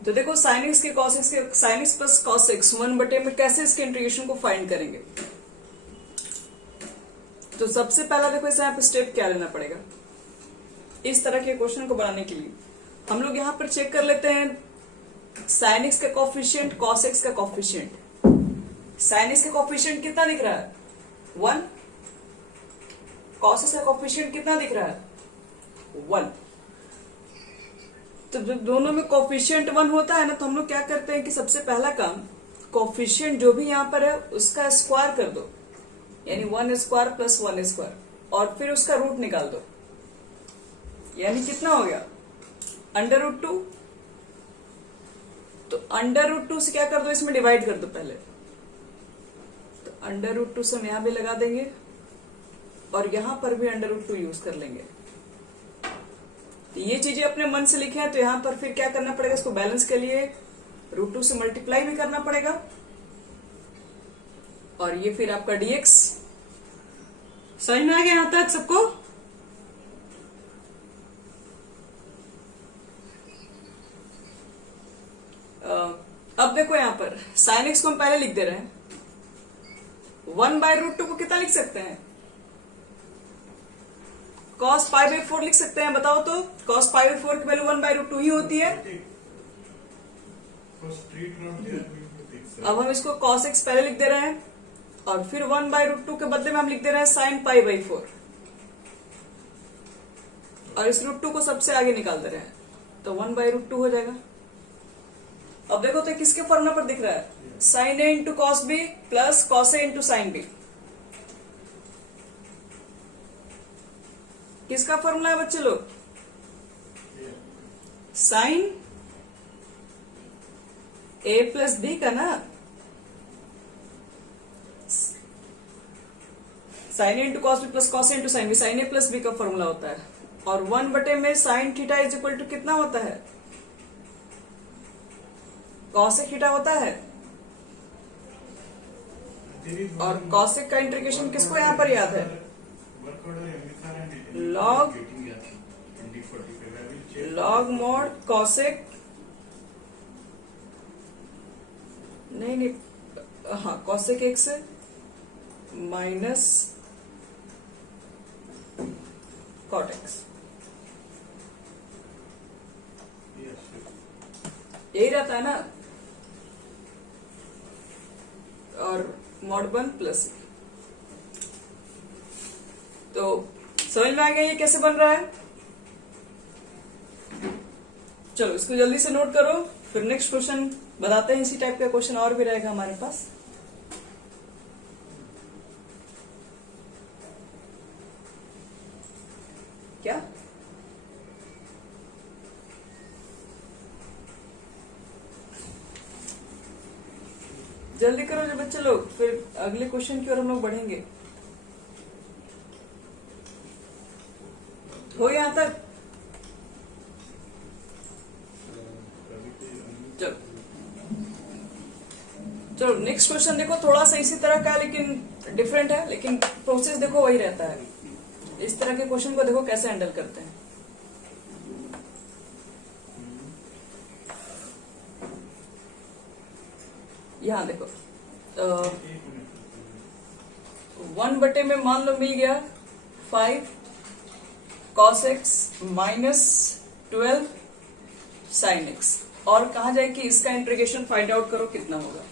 तो देखो sine x के कॉस एक्स के sine x plus cos x 1 बटे में कैसे इसके इंटीग्रेशन को फाइंड करेंगे। तो सबसे पहला देखो इसे यहाँ पे स्टेप क्या लेना पड़ेगा। इस तरह के क्वेश्चन को बनाने के लिए हम लोग यहाँ पर चेक कर लेते हैं साइन एक्स का कॉफिशिएंट कॉस एक्स का कॉफिशिएंट। साइन एक्स का कॉफिशिएंट कितना दिख रहा है 1, कॉस एक्स का कॉफिशिएंट कितना दिख रहा है 1। तो जब दोनों में कॉफिशिएंट 1 होता है ना तो हम लोग क्या करते हैं कि सबसे पहला काम कॉफिशिएंट जो भी यहां पर है उसका स्क्वायर कर दो, यानी 1 स्क्वायर प्लस 1 स्क्वायर, और फिर उसका रूट निकाल दो, यानी कितना हो गया √2। तो √2 से क्या कर दो इसमें डिवाइड कर दो पहले, तो √2 से हम यहां भी लगा देंगे और यहां पर भी √2 यूज कर लेंगे। तो ये चीजें अपने मन से लिखे हैं तो यहां पर फिर क्या करना पड़ेगा, इसको बैलेंस के लिए √2 से मल्टीप्लाई भी करना पड़ेगा, और ये फिर आपका dx। समझ में आ गया यहां तक सबको। अब देखो यहां पर साइन एक्स को हम पहले लिख दे रहे हैं, 1/√2 को कितना लिख सकते हैं cos π/4 लिख सकते हैं। बताओ तो cos π/4 की वैल्यू 1/√2 ही होती है। अब हम इसको cos x पहले लिख दे रहे हैं और फिर 1/√2 के बदले में हम लिख दे रहे हैं sin π/4, और इस √2 को सबसे आगे निकाल दे रहे हैं तो 1/√2 हो जाएगा। अब देखो तो किसके फॉर्मूला पर दिख रहा है, sin a into cos b plus cos a into sin b। किसका फॉर्मूला है बच्चे लोग, साइन a प्लस बी का ना, sine A into cos B plus cos A into sine B, sine A plus B का formula होता है। और 1 में sine theta is equal to कितना होता है, कॉसेक थीटा होता है। और कॉसेक का इंटीग्रेशन किसको यहां पर याद है, लॉग मॉड कॉसेक, नहीं हाँ cosec x minus cot x, यही रहता है ना। और मॉड 1 प्लस, तो समझ में आ गया ये कैसे बन रहा है। चलो इसको जल्दी से नोट करो, फिर नेक्स्ट क्वेश्चन बताते हैं। इसी टाइप का क्वेश्चन और भी रहेगा हमारे पास। क्या जल्दी करो जो बच्चे लोग, फिर अगले क्वेश्चन की ओर हम लोग बढ़ेंगे। हो यहां तक, चलो नेक्स्ट क्वेश्चन देखो, थोड़ा सा इसी तरह का लेकिन डिफरेंट है, लेकिन प्रोसेस देखो वही रहता है। इस तरह के क्वेश्चन को देखो कैसे हैंडल करते हैं। यहां देखो 1 में मान लो मिल गया 5 cos x minus 12 sin x, और कहा जाए कि इसका इंटीग्रेशन फाइंड आउट करो कितना होगा।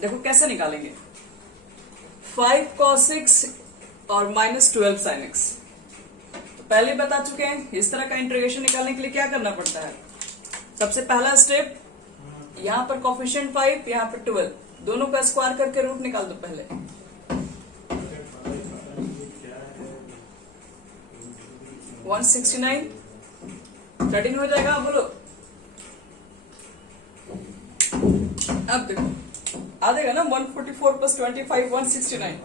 देखो कैसे निकालेंगे, 5 cos x और माइनस 12 sin x। तो पहले बता चुके हैं इस तरह का इंटीग्रेशन निकालने के लिए क्या करना पड़ता है। सबसे पहला स्टेप, यहां पर कोफिशिएंट 5 यहां पर 12, दोनों का स्क्वायर करके रूट निकाल दो पहले। 169 13 हो जाएगा। बोलो अब देखो आ जाएगा ना, 144 प्लस 25 169,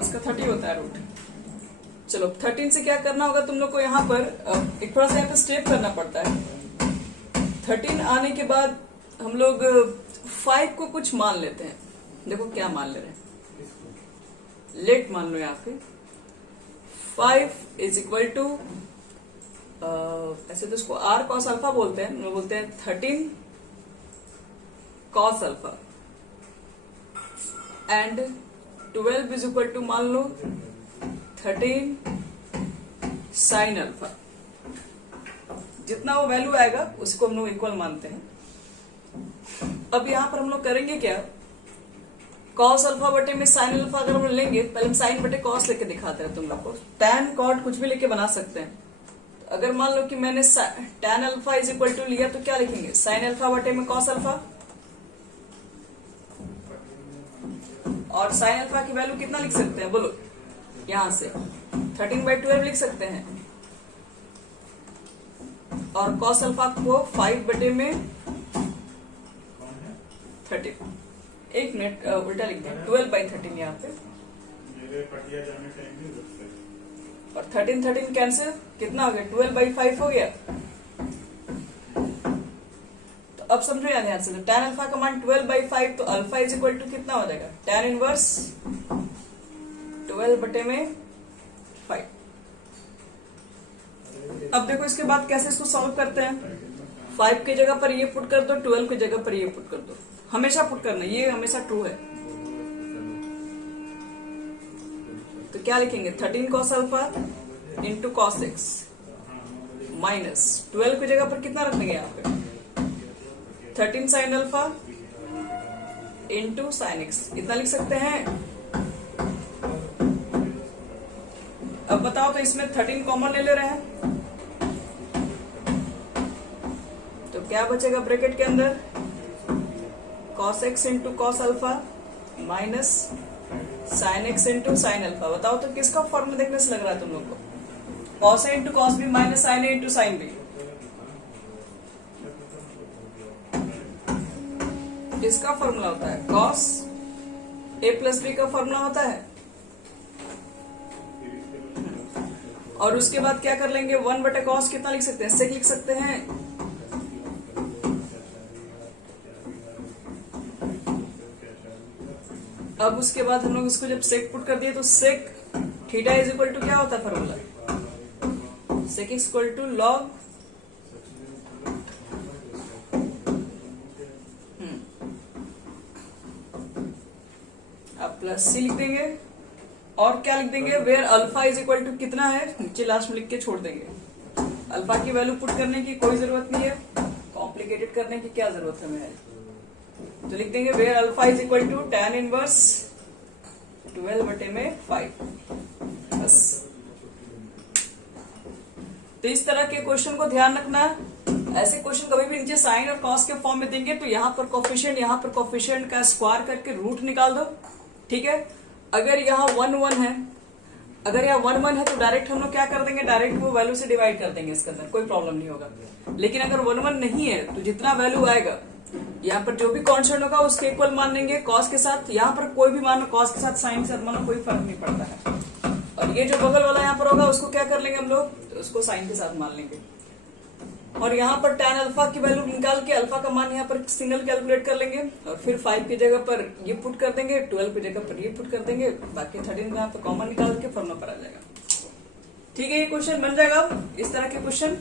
उसका 30 होता है रूट। चलो 13 से क्या करना होगा तुम लोग को, यहाँ पर एक थोड़ा सा यहाँ पे स्टेप करना पड़ता है। 13 आने के बाद हम लोग 5 को कुछ मान लेते हैं। देखो क्या मान ले रहे हैं, लेट मान लो यहाँ पे 5 इज इक्वल टू ऐसे तो इसको r cos अल्फा बोलते हैं, हम बोलते हैं 13 cos alpha and 12 is equal to मान लो 13 sin अल्फा। जितना वो वैल्यू आएगा उसको हम लोग इक्वल मानते हैं। अब यहां पर हम लोग करेंगे क्या, cos अल्फा बटे में sin अल्फा अगर हम लेंगे, पहले हम sin बटे cos लेके दिखाते हैं तुम लोग को, tan cot कुछ भी लेके बना सकते हैं। तो अगर मान लो कि मैंने tan alpha is equal to लिया तो क्या लिखेंगे, sin अल्फा बटे में cos अल्फा, और sin अल्फा की वैल्यू कितना लिख सकते हैं बोलो, यहां से 13/12 लिख सकते हैं, और cos अल्फा को 5 बटे में 13, एक मिनट उल्टा लिख दें, 12/13 यहाँ पे, और 13 कैंसिल, कितना हो गया 12/5 हो गया। तो अब समझो यार ध्यान से, तो tan अल्फा का मान 12/5, तो अल्फा इज इक्वल टू कितना हो जाएगा, tan इनवर्स 12 बटे में 5। अब देखो इसके बाद कैसे इसको सॉल्व करते हैं, 5 की जगह पर ये पुट कर दो, 12 की जगह पर ये पुट कर दो, हमेशा पुट करना, ये हमेशा ट्रू है। तो क्या लिखेंगे, 13 cos alpha into cos x minus 12 की जगह पर कितना रख देंगे यहाँ पे, 13 sin alpha into sin x, इतना लिख सकते हैं। अब बताओ तो इसमें 13 कॉमन ले रहे हैं, तो क्या बचेगा ब्रैकेट के अंदर, cos x into cos alpha minus sin x into sin alpha. बताओ तो किसका फॉर्मूला देखने से लग रहा है तुम लोग को, cos a into cos b minus sin a into sin b, इसका फॉर्मूला होता है cos a प्लस b का फॉर्मूला होता है। और उसके बाद क्या कर लेंगे, 1 बटे cos कितना लिख सकते हैं, sec लिख सकते हैं, अब उसके बाद हम लोग इसको जब सेक पुट कर दिए तो sec theta is equal to क्या होता है formula, sec is equal to log अब प्लस सी लिख देंगे, और क्या लिख देंगे, where alpha is equal to कितना है, नीचे लास्ट में लिख के छोड़ देंगे। अल्फा की वैल्यू पुट करने की कोई जरूरत नहीं है, कॉम्प्लिकेटेड करने की क्या जरूरत है हमें, तो लिख देंगे where alpha is equal to tan inverse 12 बटे में 5 बस। तो इस तरह के क्वेश्चन को ध्यान रखना, ऐसे क्वेश्चन कभी भी नीचे साइन और कॉस के फॉर्म में देंगे तो यहाँ पर कोफिशिएंट का स्क्वायर करके रूट निकाल दो, ठीक है। अगर यहाँ 1 1 है, अगर यहाँ 1 1 है तो डायरेक्ट हम लोग क्या कर देंगे, डायरेक्ट वो वैल्यू से डिवाइड कर देंगे, इसके अंदर कोई प्रॉब्लम नहीं होगा। लेकिन अगर 1 1 नहीं है तो जितना वैल्यू आएगा यहाँ पर जो भी कांस्टेंट होगा उसके इक्वल मान लेंगे कॉस के साथ, यहाँ पर कोई भी मानो कॉस के साथ साइन के साथ मानो कोई फर्क नहीं पड़ता है। और ये जो बगल वाला यहाँ पर होगा उसको क्या कर लेंगे हम लोग, तो उसको साइन के साथ मान लेंगे। और यहाँ पर tan अल्फा की वैल्यू निकाल के अल्फा का मान यहाँ पर सिंगल कैलकुलेट कर लेंगे, और फिर 5 की जगह पर ये पुट कर देंगे, 12 की जगह पर ये पुट कर देंगे, बाकी 13 यहाँ पर कॉमन निकाल के फॉर्मूला पर आ जाएगा। ठीक है, ये क्वेश्चन बन जाएगा इस तरह के क्वेश्चन।